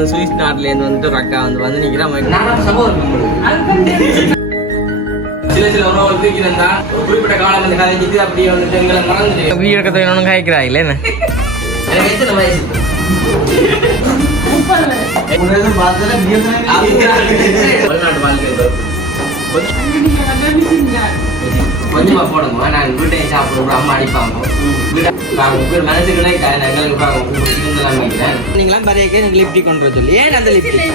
அதாவது சுவிஸ் நாட்டிலேருந்து வந்துட்டு ஒரு அக்கா வந்து நிற்கிறேன். சில உணவு தூக்கிருந்தா ஒரு குறிப்பிட்ட காலம் வந்து கதைச்சிட்டு அப்படியே வந்துட்டு எங்களை மறந்துட்டு வீடியோ கதை ஒன்றும் காய்க்கிறா இல்லை என்ன எனக்கு எத்தனை வயசு வெளிநாட்டு வாழ்க்கை கொஞ்சமா போடுங்க. நாங்கள் வீட்டையும் சாப்பிடுவோம், அம்மா அடிப்பாங்க வீட்டை மனசுக்குள்ளே எங்களுக்கு நீங்களாம் பறையக்க எனக்கு லிப்டி கொண்டு சொல்லி ஏன் அந்த லிப்டி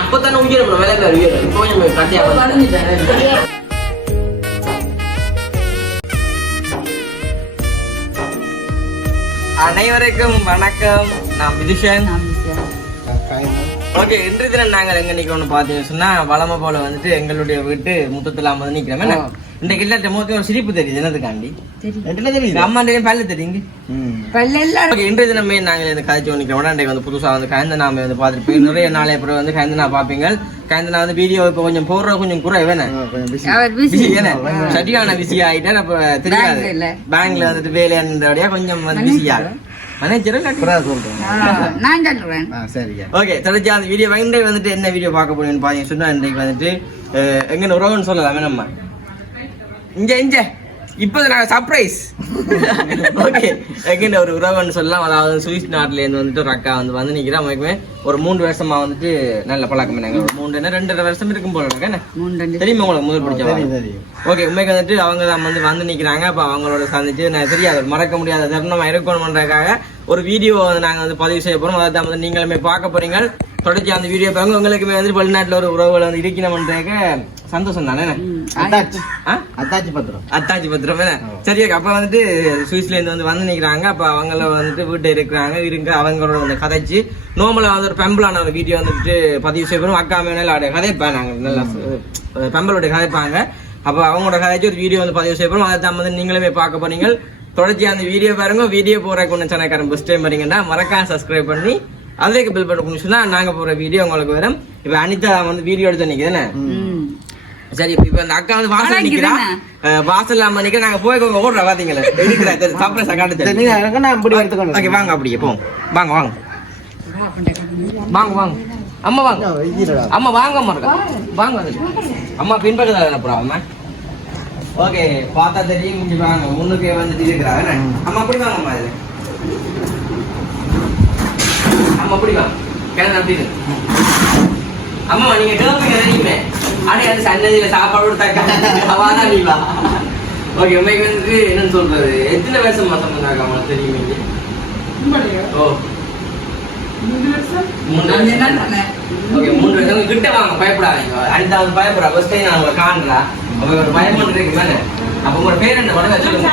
அப்பதானே உயிரும் விலை உயிரும் கொஞ்சம் கட்டியா அனைவருக்கும் வணக்கம். நான் விதுஷன். ஓகே, இன்றைய தினம் நாங்கள் எங்க நிக்கிறோம்னு பாத்தீங்கன்னு சொன்னா வளமை போல வந்துட்டு எங்களுடைய வீட்டு முத்தத்துல வந்து நிக்கிறோம். இன்றைக்கு எல்லாத்தையும் முகத்தையும் ஒரு சிரிப்பு தெரியுது. என்னதுக்காண்டி அம்மா பல்ல தெரியுங்க. இன்றைய தினமே நாங்கள் இந்த கதைச்சு நிக்கிறோம். இன்றைக்கு வந்து புதுசா வந்து கயந்தனாமை வந்து பாத்துட்டு நிறைய நாளை அப்புறம் வந்து கயந்தனா பாப்பீங்க. கயந்தனா வந்து வீடியோ இப்போ கொஞ்சம் போடுற கொஞ்சம் குறை வேணும், சரியான பிஸி ஆயிட்டேன். அப்ப தெரியாது பேங்க்ல வந்துட்டு வேலையா கொஞ்சம் வந்து பிஸியா வந்துட்டு என்ன வீடியோ பார்க்க போறீங்கன்னு பாத்தீங்கன்னா சொன்னா இன்றைக்கு வந்துட்டு எங்க உறவுன்னு சொல்லலாமே நம்ம இங்க இப்போ நாங்கள் சர்ப்ரைஸ். ஓகே, எங்கிட்ட ஒரு உறவுன்னு சொல்லலாம். அதாவது சுவிஸ் நாட்டிலேருந்து வந்துட்டு ஒரு அக்கா வந்து நிற்கிறேன். அவங்களுக்குமே ஒரு 3 வருஷமா வந்துட்டு நல்ல பழக்கம். நாங்கள் ஒரு 2.5 வருஷம் இருக்கும் போல இருக்கேன். தெரியுமா உங்களுக்கு முதல் பிடிச்சவங்க? ஓகே, உண்மைக்கு வந்துட்டு அவங்க தான் வந்து நிற்கிறாங்க. அப்போ அவங்களோட சந்திச்சு நான் தெரியாது மறக்க முடியாத தருணமாக இருக்கணும்ன்றதுக்காக ஒரு வீடியோ வந்து நாங்கள் வந்து பதிவு செய்ய போகிறோம். அதை தான் வந்து நீங்களுமே பார்க்க போறீங்க. தொடர்ச்சி அந்த வீடியோ பாருங்க. உங்களுக்குமே வந்து வெளிநாட்டில் ஒரு உறவுகள் வந்து இருக்கணும்ன்றதுக்கு சந்தோஷம் தானே. அத்தாச்சி பத்திரம் சரி. அப்ப வந்துட்டு சுவிஸ்ல இருந்து வந்து நிக்கிறாங்க. அப்ப அவங்கள வந்துட்டு வீட்டு இருங்க அவங்களோட வந்து கதைச்சு நோமலா வந்து ஒரு பெம்பலான ஒரு வீடியோ வந்துட்டு பதிவு செய்யணும். அக்கா மேல கதைப்பாங்க, நாங்க நல்லா பெம்பலோட கதைப்பாங்க. அப்ப அவங்களோட கதைச்சு ஒரு வீடியோ வந்து பதிவு செய்யணும். அதை தான் வந்து நீங்களுமே பார்க்க போறீங்க. தொடர்ச்சி அந்த வீடியோ பாருங்க. வீடியோ போற கொஞ்சம் சேனல்காரன் ஃபர்ஸ்ட் டைம் வரீங்கன்னா மறக்காம சப்ஸ்கிரைப் பண்ணி அதுக்கு பில் பண்ண சொன்னா நாங்க போற வீடியோ உங்களுக்கு வரும். இப்ப அனிதா வந்து வீடியோ எடுத்து நிக்குதுன்னு சரி. இப்ப இந்த அக்கா வந்து வாசல் நிக்கிறா. வாசல் இல்லாம நிக்க நாங்க போய் ஓடுற பாத்தீங்களா இருக்கிற வாங்க. அப்படியே போ வாங்க வாங்க வாங்க வாங்க அம்மா வாங்க அம்மா வாங்க அம்மா வாங்க அம்மா பின்பக்கத்துல அனுப்புறோம் அம்மா. ஓகே, பார்த்தா தெரியும். கொஞ்சம் வாங்க முன்னுக்கே வந்துட்டு இருக்கிறாங்க. அம்மா அப்படி வாங்க அம்மா. இது அம்மா அப்படி வாங்க கிளம்பு அப்படின்னு. அம்மா நீங்க கேட்பீங்க தெரியுமே. ஆனால் அது சன்னதியில் சாப்பாடு தக்காதான் நீ வா. ஓகே, உண்மைக்கு வந்துட்டு என்னன்னு சொல்றது எத்தனை வருஷம் மாசம் அம்மா தெரியுமே? ஓ 3 வருஷம். ஓகே, 3 வருஷம் கிட்ட வாங்க, பயப்படாதீங்க. அனிதா வந்து பயப்படுறா. ஃபர்ஸ்ட் டைம் நான் உங்களை காண்றா. அப்ப ஒரு பயம் இருக்கு மேலே. அப்ப உங்களோட பேர் என்ன உடனே சொல்லுங்க.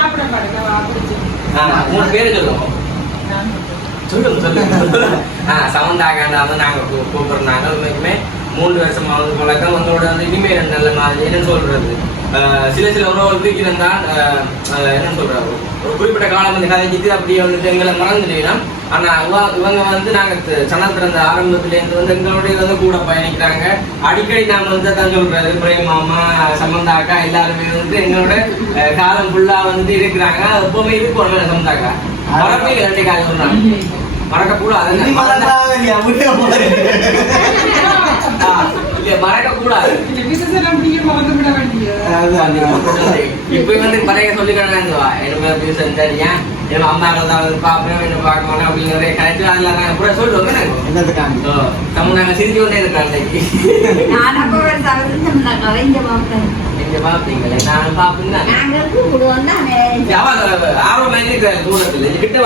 உங்களோட பேரு சொல்லுங்க. சமந்தாக்காண்டா வந்து நாங்க கூப்பிடுறாங்க. உண்மைக்குமே 3 வருஷமா வந்து பழக்கம். உங்களோட வந்து இனிமேல் நல்ல மாதிரி என்னன்னு சொல்றது சில உறவுகள் தூக்கிருந்தா என்னன்னு சொல்றாரு ஒரு குறிப்பிட்ட காலம் வந்து கதைச்சிட்டு அப்படியே வந்துட்டு எங்களை மறந்துட்டீங்கன்னா. ஆனா இவங்க வந்து நாங்க சனல் பிறந்த ஆரம்பத்துல இருந்து வந்து எங்களுடைய வந்து கூட பயணிக்கிறாங்க. அடிக்கடி நாங்க வந்து தான் சொல்றது பிரேம் மாமா சமந்தாக்கா எல்லாருமே வந்து எங்களோட காலம் ஃபுல்லா வந்துட்டு இருக்கிறாங்க. எப்பவுமே இருக்கும் சமந்தாக்கா மறப்பே 2 காலம் சொல்றாங்க. மறக்கக்கூடாது, மறக்கக்கூடாது. இப்ப வந்து பழைய சொல்லிக்கிறாங்க. சரியா அம்மாக்கள் தான் பாப்பேன் என்ன பார்க்க மாட்டேன் அப்படிங்கிற கரெக்ட். அதுல நாங்க கூட சொல்லுவோங்க. நம்ம நாங்க சிரிச்சு கொண்டே இருக்கிறோம். எங்க பாப்பீங்களே நானும் பாப்பீங்க. ஆர்வம் தூரத்துல கிட்ட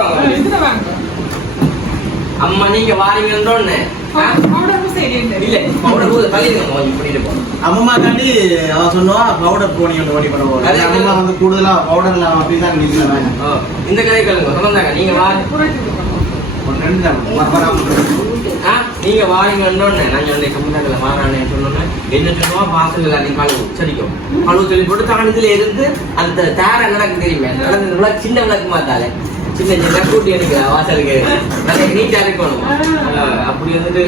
வாங்க. அம்மா நீங்க வாரீங்கன்னு அம்மா தாண்டி அவ சொல்லுவா பவுடர் போனீங்க ஓடி பண்ணுவோம். அம்மா வந்து கூடுதலா பவுடர் அப்படிதான் இந்த கதைகள் சொன்னாங்க. நீங்க நீங்க வாரீங்கன்னு நான் சொன்னேன். சமுதாயத்துல வாரானே சொன்னோன்னே என்ன சொல்லுவா வாசல் எல்லாத்தையும் கழுவு சரிக்கும். கழுவு சொல்லி போட்டு தானத்துல இருந்து அந்த தார நடக்கு தெரியுமே. நடந்த சின்ன விளக்கு மாத்தாலே சின்ன சின்ன கூட்டி எடுக்கிற வாசலுக்கு நல்ல நீட்டா இருக்கணும். அப்படி வந்துட்டு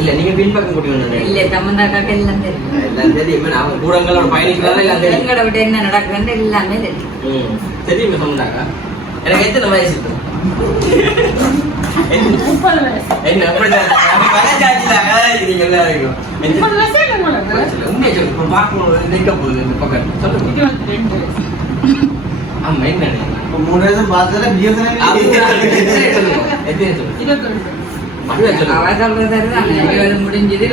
இல்ல நீங்க பின்பக்கம் கூட்டி வந்து இல்ல தமந்தாக்காக்கு எல்லாம் தெரியும். எல்லாம் தெரியும். அவங்க கூடங்களோட பயணிக்கிறாங்க. எல்லாம் தெரியும். எங்களை விட்டு என்ன நடக்குதுன்னு எல்லாமே தெரியும். தெரியுமா சமந்தாக்கா? எனக்கு எத்தனை வயசு இருக்கு? என்ன அப்படிதான் நீங்க எல்லாரும் உண்மையை சொல்லு. இப்ப பார்க்கணும் நிக்க போகுது இந்த பக்கம் சொல்லுங்க. ஆமா என்ன 3 வருஷம் பார்த்ததுல பிஎஸ்என்எல் முடிஞ்சது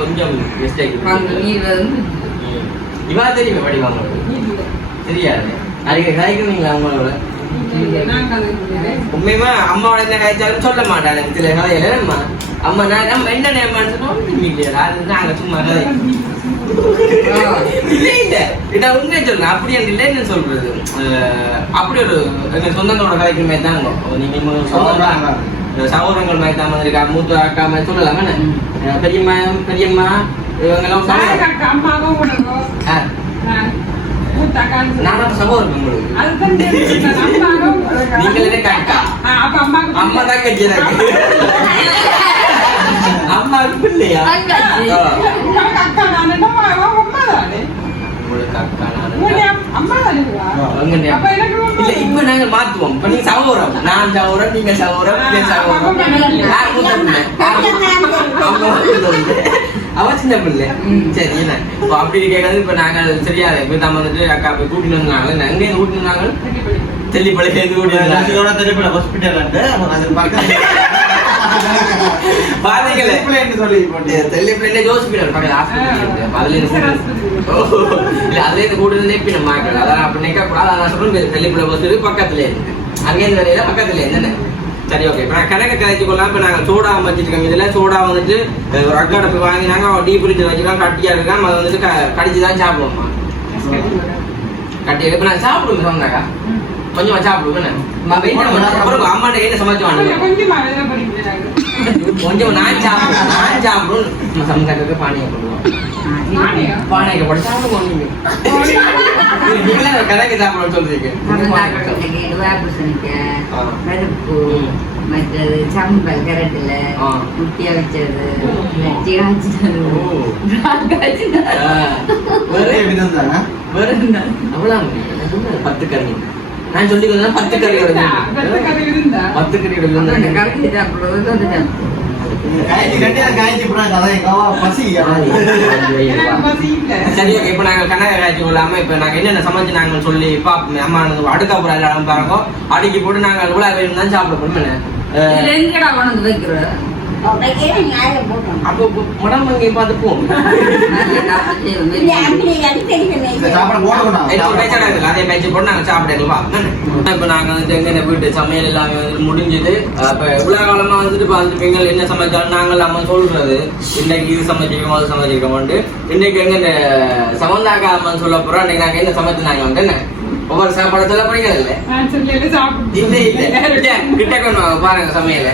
கொஞ்சம் மிஸ்டேக் நீ இவா தெரியுமே படிவாங்க தெரியாது அதுக்கு கதைக்கிறீங்களா அவங்களோட உண்மையுமா அம்மாவோட என்ன கதைச்சாலும் சொல்ல மாட்டாங்க சில கதையில அம்மா நான் நம்ம என்ன நேமான்னு சொன்னா அது நாங்க சும்மா கதை இல்ல இல்ல இதான் உண்மையை சொல்றேன் அப்படி என்று இல்லைன்னு சொல்றது அப்படி ஒரு எங்க சொந்தங்களோட கதைக்கு மாதிரி தாங்க நீங்க சகோதரங்கள் மாதிரி தான் இருக்கா மூத்த அக்கா மாதிரி சொல்லலாமே பெரியம்மா பெரியம்மா இவங்க எல்லாம் நானும் சகோதரன் உங்களுக்கு நீங்களே அக்கா அம்மா தான் கட்சியாங்க அம்மாவுக்கு இல்லையா இப்ப நாங்க மாத்துவோம் இப்ப நீங்க சகோதரம் நான் சகோதரம் நீங்க சகோதரம் அவ சின்ன பிள்ளை சரி என்ன இப்ப அப்படி கேட்கறது இப்ப நாங்க சரியா இப்ப நம்ம வந்துட்டு அக்கா போய் கூட்டிட்டு வந்தாங்க எங்க கூட்டிட்டு வந்தாங்க தெல்லிப்பள்ளி சேர்ந்து கூட்டிட்டு தெல்லிப்பள்ளி ஹாஸ்பிட்டல் பாத்தீங்களே தெல்லிப்பள்ளி ஜோசிபிடர் பக்கத்துல ஹாஸ்பிட்டல் அதுல இருந்து கூடுதல் நெப்பி நம்ம மாக்கல அதான் அப்படி நிக்க கூடாது அதான் சொல்றேன் தெல்லிப்பள்ளி ஹாஸ்பிட்டல் பக்கத்துல இருந்து அங்கேருந்து வரையில பக்கத்துல இருந்து சரி ஓகே இப்ப கணக்கு கழிச்சு கொள்ளலாம் இப்ப நாங்க சோடா வச்சிருக்கோம் இதுல சோடா வந்துட்டு ஒரு அக்காட போய் வாங்கினாங்க டீ பிடிச்சி வச்சுக்கலாம் கட்டியா இருக்கான் அதை வந்துட்டு கடிச்சுதான் சாப்பிடுவோம்மா கட்டி இப்ப நாங்க சாப்பிடுவோம் சொன்னாக்கா கொஞ்சமா சாப்பிடுவேன் அம்மாட்ட என்ன சமைச்சுவாங்க கொஞ்சம் நான் சாப்பிடுவேன் சமைச்சாக்க பானையை போடுவோம் பானையை போட சாப்பிடுவோம் நீங்க கணக்கு சாப்பிடுவோம் சொல்றீங்க பருப்பு மற்றது சம்பல் கரட்டுல முட்டியா வச்சது அவ்வளவு 10 கறி நான் சொல்லி 10 கறி 10 கறி சரி ஓகே இப்ப நாங்க கணக்கு காய்ச்சி கொள்ளாம இப்ப நாங்க என்னென்ன சமைச்சு நாங்க சொல்லி அம்மா அடுக்கப்புறம் இடம் பாருங்க அடுக்கி போட்டு நாங்க இவ்வளவு பேர் தான் சாப்பிட போறோம் அப்போ உடம்பு பார்த்து போவோம் அதே பேச்சு போட்டு நாங்க சாப்பிடலாம் இப்ப நாங்க வந்து எங்க வீட்டு சமையல் எல்லாமே வந்து முடிஞ்சது இப்ப இவ்வளவு காலமா வந்துட்டு பார்த்துருப்பீங்க என்ன சமைச்சாலும் நாங்க இல்லாம சொல்றது இன்னைக்கு இது சமைச்சிருக்கோம் அது சமைச்சிருக்கோம் இன்னைக்கு எங்க இந்த சமந்தாக்கா அம்மன் சொல்ல போறோம் இன்னைக்கு நாங்க என்ன சமைச்சுனாங்க வந்து என்ன ஒவ்வொரு சாப்பாடு சொல்ல போறீங்க இல்ல இல்ல கிட்ட கொண்டு பாருங்க சமையல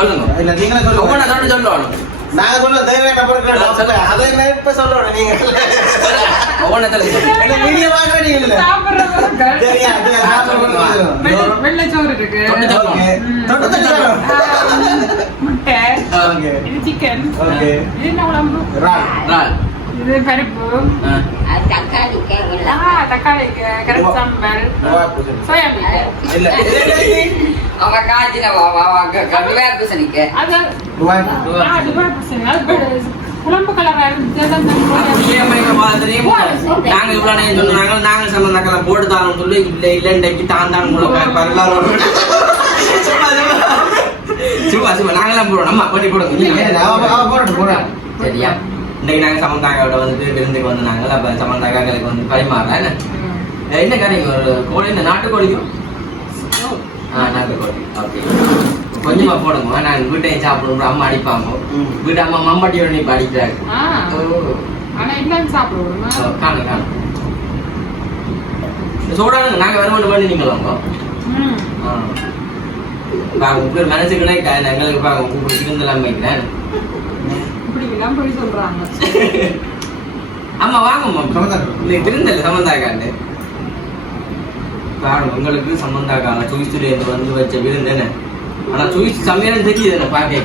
சொல்லுங்க இல்ல நீங்களே சொல்லுங்க சொல்லணும் நாங்க சொல்ல தேவையான பொருட்கள் அதை என்ன இப்ப சொல்லணும் நீங்க வீடியோ பாக்குறீங்க வெள்ளை சோறு இருக்கு முட்டை இது சிக்கன் இது என்ன குழம்பு இது பருப்பு தக்காளி கரெக்ட் சாம்பார் சோயாபீன் அவ காய்ச்சின பூசணிக்க குழம்பு கலரா நாங்க இவ்வளவு சொன்னாங்க நாங்க சம்பந்தக்கெல்லாம் போட்டு தாரோம் சொல்லி இல்ல இல்ல இன்றைக்கு தான் சும்மா சும்மா நாங்களாம் போடுவோம் நம்ம போட்டி போடுங்க சரியா இன்னைக்கு நாங்க சமந்தாக்காவோட வந்துட்டு விருந்துக்கு வந்து நாங்கள் அப்ப சமந்தாக்காக்களுக்கு வந்து பரிமாறலாம் என்ன கறிங்க ஒரு கோழி இந்த நாட்டுக்கோழிக்கும் நாட்டுக்கோழி ஓகே கொஞ்சமா போடுங்க நாங்க வீட்டையும் சாப்பிடுவோம் அம்மா அடிப்பாங்க வீட்டு அம்மா மம்பாட்டியோட நீ அடிக்கிறாங்க காணும் காணும் சோடாங்க நாங்க வருமானம் பண்ணி நீங்க வாங்க மனசுக்குள்ளே எங்களுக்கு பாங்க உங்களுக்கு இருந்தெல்லாம் வைக்கிறேன் ஆமா வாங்க திருந்தல சம்பந்தாக்காண்டு காரணம் உங்களுக்கு சம்பந்தாக்காங்க சுவிஸ்ல இருந்து வந்து வச்ச விருந்தேன்னு ஆனா சுவிஸ் சமையல் தெரியுது பாக்க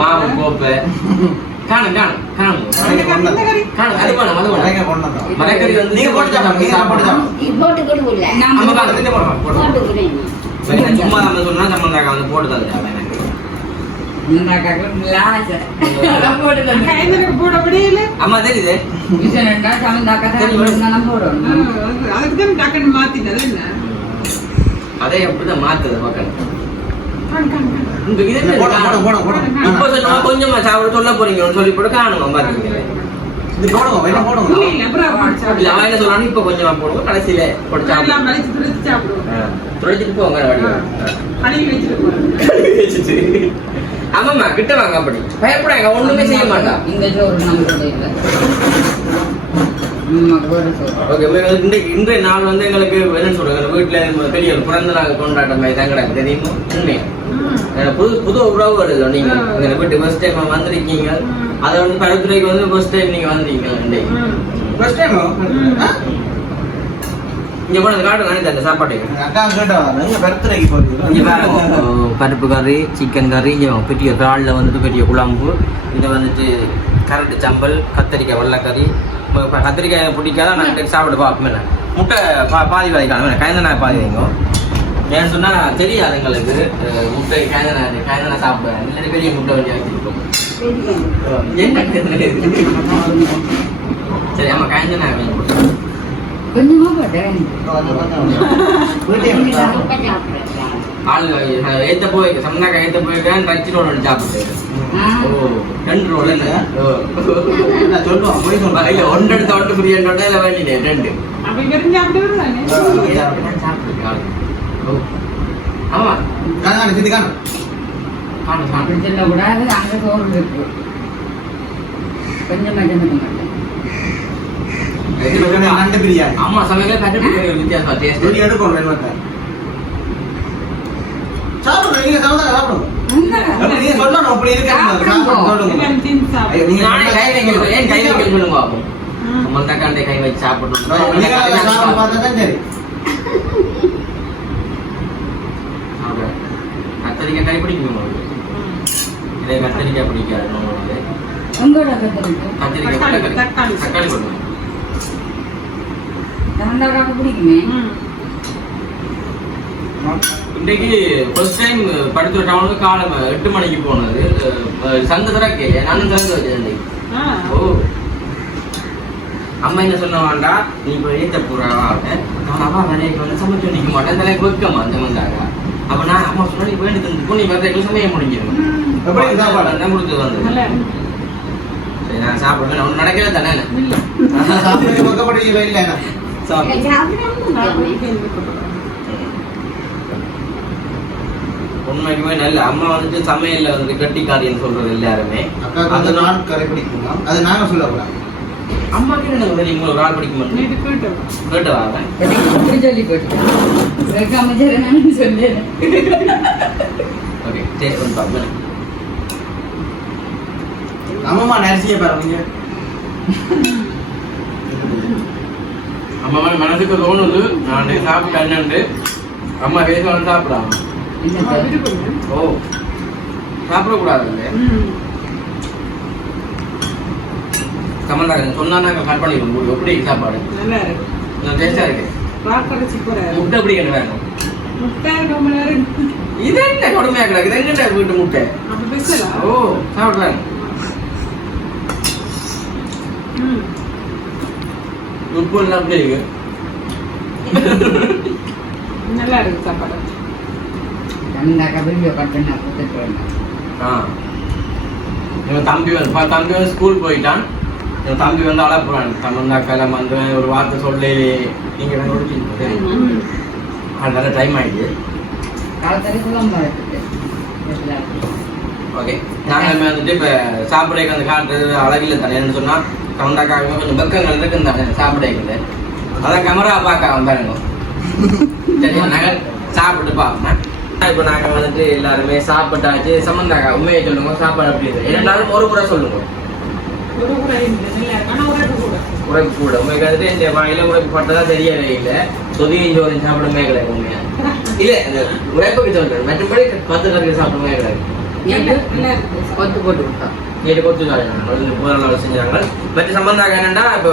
மாவு கோப்பை காணும் காணும் மரக்கறி வந்து நீங்க போட்டு சாப்பிடுங்க, நீங்க போட்டு சாப்பிடுங்க. போட்டு கொடுக்கல அம்மா பாத்து போட்டு கொடுங்க சும்மா நம்ம சொன்னா சம்பந்தாக்கா வந்து போட்டு தந்துட்டாங்க எனக்கு. போட முடியல அம்மா தெரியுது அதுக்குதான் டக்குன்னு மாத்திட்டது என்ன அதே அப்படிதான் மாத்துது மக்கள். போடு, போடு, போடு, போடு. இப்ப சொன்னா கொஞ்சமா சாப்பிட சொல்ல போறீங்கன்னு சொல்லி போட்டு காணுங்க பாத்தீங்க. இது போடுங்க, வெளில போடுங்க. இல்ல அப்புறம் இல்ல அவன் என்ன சொல்றான்னு இப்ப கொஞ்சமா போடுங்க கடைசியில போட்டு எல்லாம் சாப்பிடுவோம். வலிச்சு துடைச்சு சாப்பிடுவோம் துடைச்சிட்டு போங்க வடிவா. கழுவி வச்சுட்டு போறோம் ஆமாம்மா கிட்ட வாங்க அப்படி பயப்படாங்க ஒண்ணுமே செய்ய மாட்டான். இந்த சோறு நம்மளோட இல்லை ஓகே இன்றைய நாள் வந்து எங்களுக்கு என்ன சொல்றாங்க வீட்டுல பெரிய ஒரு பிறந்த நாள் கொண்டாட்டம் மாதிரி தான் கிடக்கு தெரியுமா உண்மையா புது உறவு வருது நீங்க எங்க வீட்டு ஃபர்ஸ்ட் டைம் வந்திருக்கீங்க அதை வந்து பருத்துறைக்கு வந்து ஃபர்ஸ்ட் டைம் நீங்க வந்திருக்கீங்க இன்றைக்கு ஃபர்ஸ்ட் டைம் இங்க போன காட்டு நானே அந்த சாப்பாட்டுக்கு அக்கா கேட்டா நீங்க பர்த்டேக்கு போறீங்க. இங்க பாருங்க பருப்பு கறி சிக்கன் கறி இங்க பெரிய இறால்ல வந்துட்டு பெரிய குழம்பு இதை வந்துட்டு கரண்ட் சம்பல் கத்திரிக்காய் வெள்ளைக்கறி கத்திரிக்காய் பிடிக்காத நான் சாப்பிட்டு பார்ப்பேன் முட்டை பாதி வாதிக்கான கயந்தனா பாதி வைங்க ஏன்னு சொன்னா தெரியாது எங்களுக்கு முட்டை கயந்தனா சாப்பிடுவேன் இல்லை பெரிய முட்டை வழியாக வச்சிருக்கோம் சரி ஆமா கயந்தனா கொஞ்சமா போட்டேன் ஆளு ஏத்த போய் சம்னாக்கா ஏத்த போயிருக்கேன் ரச்சி ரோல் ஒன்று சாப்பிட்டு ரெண்டு ரோல் என்ன சொல்லுவோம் போய் சொல்றேன். இல்ல ஒன்று எடுத்த ஒன்று ஃப்ரீ இல்லை வேண்டினேன் ரெண்டு அப்ப வெறும் சாப்பிட்டு சாப்பிட்டுருக்கேன் ஆமா காணாங்க சித்தி காண. அப்படி சொல்லக்கூடாது அங்க சோறு இருக்கு கொஞ்சம் மாட்டேன் நண்டு பிரியாணி. ஆமா சமையல பேக்கெட் வித்தியாசம் டேஸ்ட் துணி எடுக்கணும் வெள்ளத்தை. சாப்பிடுங்க, நீங்க சாப்பிடுங்க. அப்படி நீங்க சொல்லணும், அப்படி இருக்காது. சொல்லுங்க. ஐயோ, நீங்க நானே கை வைக்கல ஏன் கை வைக்கல சொல்லுங்க பாப்போம் மந்தக்காண்டே கை வச்சு சாப்பிடணும் நீங்க சாப்பிட பார்த்தா தான் சரி. கத்திரிக்காய் கை பிடிக்குமா உங்களுக்கு இதே கத்திரிக்காய் பிடிக்காது உங்களுக்கு உங்களோட கத்திரிக்காய் கத்திரிக்காய் தக்காளி. தக்காளி போடுவோம் தந்தாக்காக பிடிக்குமே இன்னைக்கு ஃபர்ஸ்ட் டைம் படுத்துற டவுனுக்கு காலம் 8 மணிக்கு போனது சந்தை திறக்கே நானும் திறந்து வச்சேன் ஓ அம்மா என்ன சொன்னவாண்டா நீ இப்போ ஏற்ற போறாங்க நான் அம்மா வேலைக்கு வந்து சமைச்சு நிற்க மாட்டேன் இந்த வைக்கமா அந்த வந்தாங்க அப்ப நான் அம்மா சொன்னா நீ போயிட்டு தந்து நீ வரதுக்கு சமைய முடிஞ்சிடும் எப்படி சாப்பாடு என்ன கொடுத்து வந்து சரி நான் சாப்பிடுவேன் ஒன்று நடக்கவே தானே சாப்பிட்டு பக்கப்படி இல்லை உண்மைக்குமே நல்ல அம்மா வந்துட்டு சமையல்ல வந்து கட்டிக்காரின்னு சொல்றது எல்லாருமே அக்கா அந்த நாள் கரை பிடிக்குமா அது நாங்க சொல்லக்கூடாது. அம்மா கிட்ட தெரியும் ஒரு ஆள் பிடிக்க மாட்டேன் கேட்டு வாங்க அப்படி சொல்லி போட்டு அமைச்சர் சொல்லு ஓகே டேஸ்ட் பண்ணி பார்ப்பேன் அம்மா நரிசியை பாருங்க. அம்மா மனசுக்கு தோணுது நான் சாப்பிட்டேன்னு அம்மா பேசுவாங்க சாப்பிடாம ஓ சாப்பிடக்கூடாது கமலா சொன்னா நாங்க கட் பண்ணிடுவோம் எப்படி சாப்பாடு டேஸ்டா இருக்கு முட்டை எப்படி என்ன வேணும் இது என்ன கொடுமையா கிடக்குது எங்கிட்ட வீட்டு முட்டை ஓ சாப்பிடுறாங்க உப்பு எல்லாம் அப்படி இருக்கு நல்லா இருக்கு சாப்பாடு தந்தாக்கா வீடியோ கட் பண்ணி கொடுத்துட்டு என் தம்பி வந்து ஸ்கூல் போயிட்டான் என் தம்பி வந்து அழப்புறான் தமிழ்நாக்கிழமை வந்து ஒரு வார்த்தை சொல்லி நீங்க நல்ல டைம் ஆயிடுச்சு காலத்தரை குழம்பு ஓகே நாங்கள் வந்துட்டு இப்போ சாப்பிட்றதுக்கு அந்த காட்டுறது அழகில்லை தானே என்ன சொன்னால் கவுண்டாக்காக கொஞ்சம் பக்கங்கள் இருக்குன்னு தானே சாப்பிட்றதுக்கு அதான் கேமரா பார்க்க பாருங்க சரியா நாங்கள் சாப்பிட்டு பார்ப்போம் இப்போ நாங்கள் வந்துட்டு எல்லாருமே சாப்பிட்டாச்சு சம்மந்தாக்கா உண்மையை சொல்லுங்க சாப்பாடு அப்படி இருக்கு எல்லாரும் ஒரு முறை சொல்லுங்க உரைப்பு கூட உங்களுக்கு வந்துட்டு இந்த வாயில உரைப்பு பட்டதா தெரியவே இல்லை சொதியும் சோறையும் சாப்பிடவே கிடையாது உண்மையா இல்லை இந்த உரைப்புக்கு சொல்றேன் மற்றபடி 10 கறிகள் சாப்பிடவே கிடையாது கொத்து போட்டு விட்டோம் கேட்டு கொடுத்து போராளம் செஞ்சாங்க. மற்ற சம்பந்தாக என்னன்னா இப்போ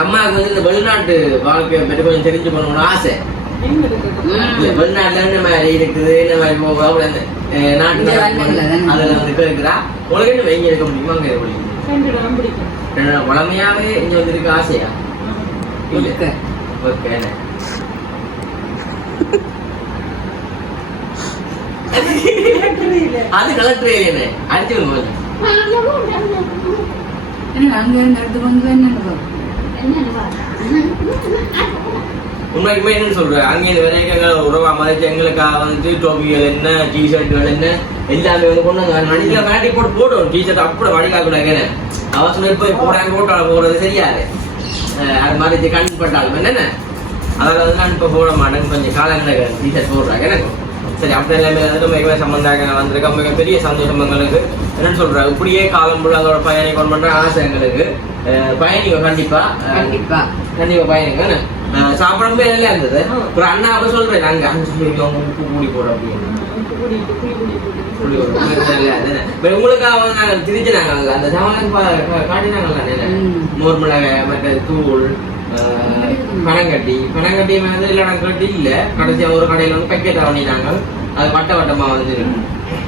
அம்மாவுக்கு வந்து இந்த வெளிநாட்டு வாழ்க்கை பற்றி கொஞ்சம் தெரிஞ்சு போகணும்னு ஆசை. வெளிநாட்டுல என்ன மாதிரி இருக்குது, என்ன மாதிரி போக நாட்டு அதுல வந்து கேட்கிறா. உலக என்ன எங்க இருக்க முடியுமா அங்க பிடிக்கும் வளமையாவே இங்க வந்து இருக்க ஆசையா இல்ல? ஓகே அது கலெக்டர் இல்லையே அடிச்சு அங்க இருந்து எடுத்து கொண்டு உண்மைக்குமே என்னன்னு சொல்றேன், அங்கே இந்த விளையாட்டு உறவா மறைச்சு எங்களுக்காக வந்துட்டு டோபிகள் என்ன, டிஷர்ட்டுகள் என்ன எல்லாமே வந்து கொண்டு வந்து மணிக்கல வேண்டி போட்டு போடுவோம். டிஷர்ட் அப்படி வடிக்காக்கூடாது. அவசரம் போய் போறாங்க போட்டாலும் போறது சரியாது. அது மாதிரி கண் பட்டாலும் என்னென்ன அதில் வந்து நான் இப்போ போட மாட்டேன். கொஞ்சம் காலங்களுக்கு டிஷர்ட் போடுறாங்க எனக்கு சரி. அப்படி எல்லாமே மிகவும் சம்பந்தாக வந்திருக்க மிகப்பெரிய சந்தோஷம் எங்களுக்கு. என்னன்னு சொல்றேன், இப்படியே காலம் ஃபுல்லாக அதோட பயணிகள் பண்ற ஆசை எங்களுக்கு. பயணிங்க கண்டிப்பா கண்டிப்பா கண்டிப்பா பயணிங்க. சாப்பிடும் போது நல்லா இருந்தது. ஒரு அண்ணா அப்ப சொல்றேன் நாங்க உப்பு கூடி போடுறோம் அப்படின்னு உங்களுக்காக நாங்க திரிச்சினாங்க. அந்த சாமான் காட்டினாங்கல்ல மோர் மிளகாய் மற்ற தூள் பனங்கட்டி வந்து இல்லைனா கட்டி இல்ல கடைசியா ஒரு கடையில வந்து பக்கெட் பண்ணினாங்க. அது வட்ட வட்டமா வந்து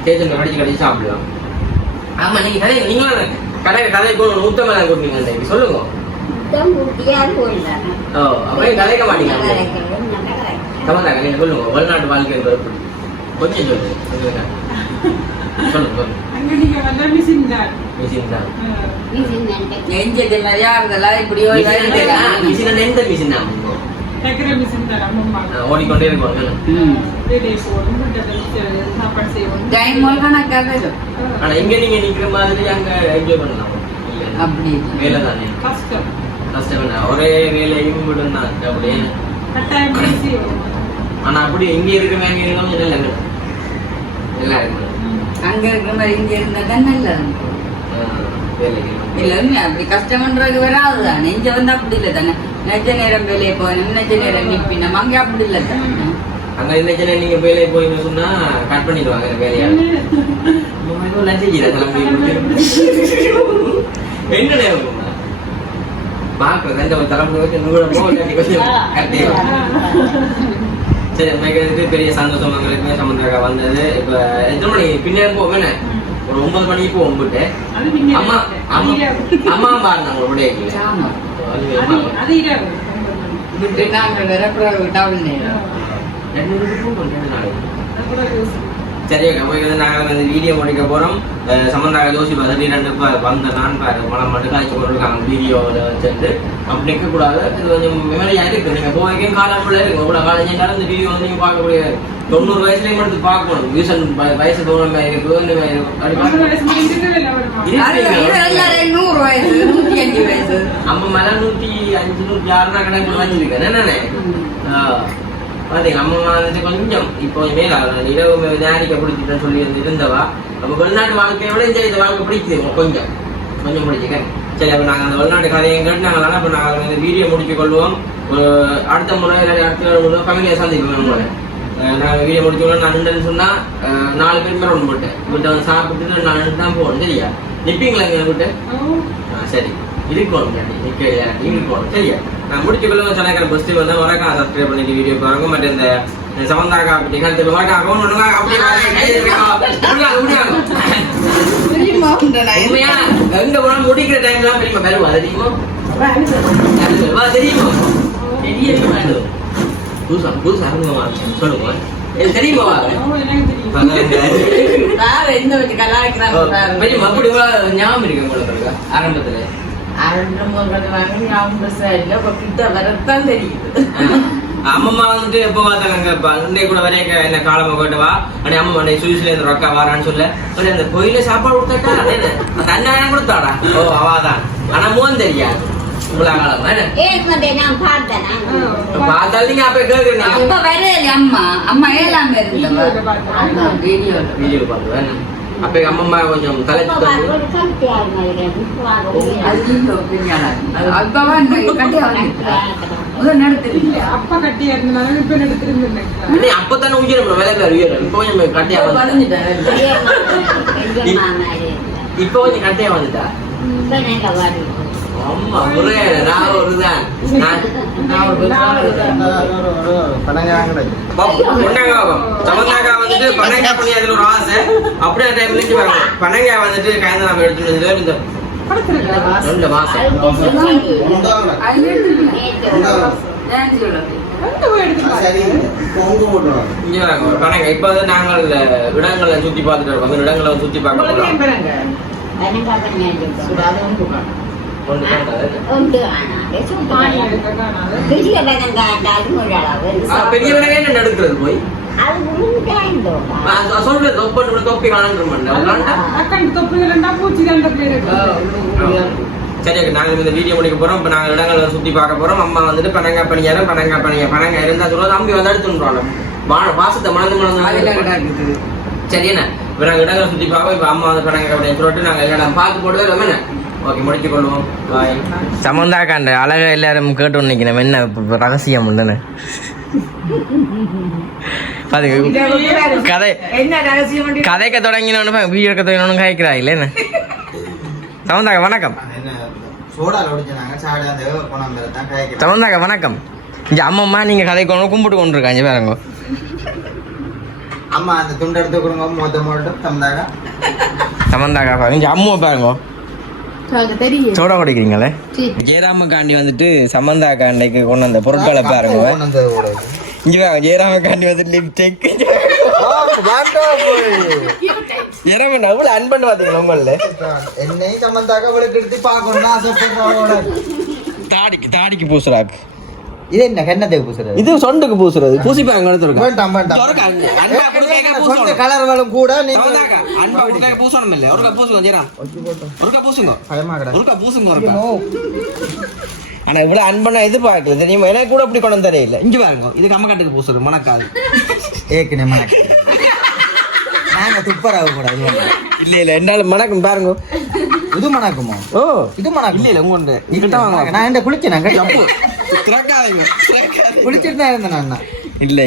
தேசம் கடிச்சு சாப்பிடலாம். ஆமா நீங்க கதை நீங்களும் கதை ஊத்தமா கொடுத்தீங்க சொல்லுங்க. கதைக்க மாட்டீங்க சமந்தாங்க நீங்க சொல்லுங்க. வெளிநாட்டு வாழ்க்கை கொஞ்சம் சொல்லுங்க. சொல்லுங்க ஓடிக்கொண்டே இருக்கும். ஆனா இங்க நீங்க நிக்கிற மாதிரி அங்க என்ஜாய் பண்ணலாம். அப்படி வேலை தானே கஷ்டம் ஒரே வேலையும் விடும் தான் அப்படியே. ஆனா அப்படி இங்க இருக்கிற அங்க இருக்கணும் நல்லா இருக்கும். அங்க இருக்கிற மாதிரி இங்க இருந்தா தான் நல்லா இல்ல அப்படி கஷ்டம்ன்றது வராதுதான். நெஞ்ச வந்து அப்படி இல்லை தானே. நெஞ்ச நேரம் வேலையை போகணும், நெஞ்ச நேரம் நிப்பி நம்ம அங்க அப்படி இல்லை தானே. அங்க என்ன நீங்க வேலையை போயின்னு சொன்னா கட் பண்ணிடுவாங்க வேலையா. என்ன நேரம் பாக்குறது தலைமுறை வச்சு சரி. எனக்கு பெரிய சந்தோஷம் எங்களுக்கு சம்பந்தமாக வந்தது. இப்ப எத்தனை மணிக்கு பின்னாடி போவேன் ஒரு 9 மணிக்கு போவோம் போட்டு அம்மா அம்மா பாருங்க உங்களுடைய சரி. நாங்கள் வந்து வீடியோ முடிக்க போறோம். சம்பந்தாக யோசிப்பா 2 வந்த நான் மனம் மட்டும் காய்ச்சி கொண்டிருக்காங்க வீடியோவில் வச்சுட்டு அப்படி நிற்கக்கூடாது. இது கொஞ்சம் மெமரியா இருக்கு. நீங்க போய்க்கும் காலம் ஃபுல்லாக இருக்கு. கூட காலேஜ் இந்த வீடியோ வந்து நீங்க பார்க்கக்கூடிய 90 வயசுலயும் எடுத்து பார்க்கணும். வீசன் வயசு தோணுமே இருக்கு. அம்மா மேல 105 106 கணக்கு வச்சிருக்கேன். என்னண்ணே பாத்தீங்க அம்மா வந்துட்டு கொஞ்சம் இப்போ மேல இரவு ஞானிக்க பிடிச்சிட்டேன்னு சொல்லி இருந்தவா. அப்ப வெளிநாட்டு வாழ்க்கையை விட இந்த வாழ்க்கை பிடிக்குது கொஞ்சம் பிடிச்சிக்கேன். சரி. அப்ப நாங்க அந்த வெளிநாட்டு கதையை கேட்டு நாங்கள் அப்ப நாங்கள் இந்த வீடியோ முடிச்சு கொள்வோம். அடுத்த முறை அடுத்த முறை ஃபேமிலியை சந்திப்போம். நாங்கள் வீடியோ முடிச்சுக்கணும். நான் நின்றுன்னு சொன்னா 4 பேர் மேலே ஒன்று போட்டேன். வீட்டை வந்து சாப்பிட்டு நான் நின்று தான் போகணும். சரியா நிற்பீங்களா எங்க விட்டு? சரி இருக்கணும். இருக்கணும். சரியா நான் முடிச்சுக்கொள்ள சொன்னாக்கிறேன். ஃபர்ஸ்ட் வந்து வணக்கம் சப்ஸ்கிரைப் பண்ணிட்டு வீடியோ பாருங்க. மற்ற இந்த சமந்தாக்கா அப்படி அக்கௌண்ட் எங்க போனா முடிக்கிற டைம்லாம் தெரியுமா வருவா தெரியுமா தெரியுமா புதுசா சொல்லுங்க தெரியுமா அப்படி ஞாபகம் இருக்கு உங்களுக்கு ஆரம்பத்துல அம்மா வந்துட்டு எப்ப பார்த்தாங்க கூட வரைய என்ன காலமா போயிட்டவா அப்படியே அம்மா சுவிஸ்ல இருந்து ரொக்கா வாரான்னு சொல்ல அந்த கோயில சாப்பாடு கொடுத்தாட்டா அந்த அண்ணன் கொடுத்தாடா. ஓ அவாதான். ஆனா மோன் தெரியாது பார்த்தாலும் நீங்க அப்ப கேக்குறீங்க வீடியோ பாக்குறேன். அப்ப அம்மா கொஞ்சம் தலைச்சு அப்பதானே உயரம் வேலை உயரம் இப்ப கொஞ்சம் கட்டியா இப்போ கொஞ்சம் கட்டையா வந்துட்டா அம்மா ஒரே நான் ஒருதான் நான் ஒரு சமந்தாக்கா வந்துட்டு பனங்காய் பண்ணி அதுல ஒரு ஆசை அப்படியே டைம்ல பனங்காய் வந்துட்டு காய்ந்த நம்ம எடுத்துட்டு இந்த 2 மாசம் இங்க பனங்காய் இப்ப வந்து நாங்கள் இடங்களை சுத்தி பார்த்துட்டு இருக்கோம் அந்த இடங்களை சுத்தி பார்க்க போறோம் பெரிய விடவே எடுக்கிறது போய் சொல்றது தொப்பி சரி நாங்க இந்த வீடியோ முடிக்க போறோம் இப்ப நாங்க இடங்களை சுத்தி பார்க்க போறோம் அம்மா வந்துட்டு பனங்காய் பனங்காய் இருந்தா சொல்றது தம்பி வந்து எடுத்துட்டு வாசத்தை மணந்து சரி என்ன இப்ப நாங்க இடங்களை சுத்தி பார்ப்போம் இப்ப அம்மா வந்து பனங்காய் அப்படின்னு சொல்லிட்டு நாங்க எல்லாம் பார்த்து போட்டு வரோம் என்ன ஓகே முடிச்சு கொள்வோம் பாய் சமந்தாக்காண்ட அழகா எல்லாரும் கேட்டு நினைக்கிறேன் என்ன ரகசியம் இல்லைன்னு கதை கதைக்க தொடங்கினோன்னு வீடியோ எடுக்க தொடங்கினோன்னு காய்க்கிறா இல்லைன்னு சமந்தாக்கா வணக்கம் சமந்தாக்கா வணக்கம் இங்க அம்மம்மா நீங்க கதை கொண்டு கும்பிட்டு கொண்டு இருக்காங்க பாருங்க அம்மா அந்த துண்டு எடுத்து கொடுங்க மொத்தம் சமந்தாக்கா பாருங்க இங்க அம்மா பாருங்க சோடா குடிக்கிறீங்களே ஜெயராம காண்டி வந்துட்டு சமந்தா காண்டிக்கு கொண்டு வந்த பொருட்களை பாருங்க இங்க ஜெயராம காண்டி வந்து லிப்டிக் ஜெயராமன் அவ்வளவு அன்பன்னு பாத்தீங்களா உங்கள என்னையும் சமந்தாக்கா அவளுக்கு எடுத்து பார்க்கணும் தாடிக்கு பூசுறாக்கு இது என்ன கண்ணத்துக்கு பூசுறது இது சொண்டுக்கு பூசுறது பூசிப்பாங்க கலர் வரும் கூட பூசணும் இல்ல ஒரு பூசுங்க ஜெயராம் ஒரு பூசுங்க ஆனா இவ்வளவு அன்பனா எதிர்பார்க்கல தெரியுமா எனக்கு கூட அப்படி கொண்டு தெரியல இங்க பாருங்க இது கம்மக்காட்டுக்கு பூசுறது மணக்காது ஏற்கனவே மணக்கு நாங்க துப்பராக கூடாது இல்ல என்னால மணக்கும் பாருங்க இது மணக்குமோ ஓ இது மணக்கு இல்ல உங்க நான் என்ன குளிச்சேன் குளிச்சிட்டு தான் இருந்தேன் நான் இல்ல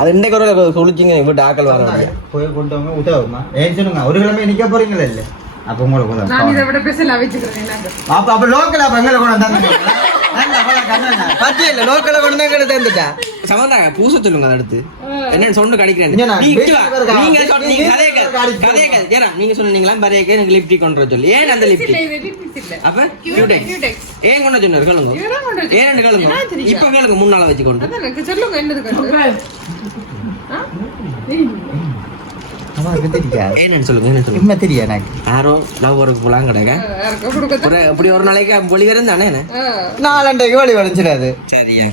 அது இன்னைக்கு ஒரு சொல்லிச்சிங்க இவங்க ஆக்கள் வராங்க போய் கொண்டு வாங்க உதவுமா ஏன் சொல்லுங்க ஒரு கிழமை நிக்க போறீங்களா இல்ல அப்ப உங்களுக்கு நான் இதை விட பெருசா வச்சுக்கிறேன் அப்ப லோக்கல் அப்ப எங்களை கொண்டு வந்தாங்க பத்தியில்ல லோக்கல்ல கொண்டு எங்களை தந்துட்டா சமந்தாங்க பூச சொல்லுங்க அடுத்து என்ன சொன்னு கடிக்கிறேன் நீங்க சொன்னீங்களா பரேக்கே எனக்கு லிப்டிக் கொண்டு வர சொல்லி ஏன் அந்த லிப்டிக் அப்ப ஏன் கொண்டு சொன்னாரு கேளுங்க ஏன் கேளுங்க இப்ப கேளுங்க முன்னால வச்சு கொண்டு சொல்லுங்க என்னது அப்படி ஒரு நாளைக்கு வழி வரும் தானே நாலண்டைக்கு வழி வளைஞ்சிடாது சரியா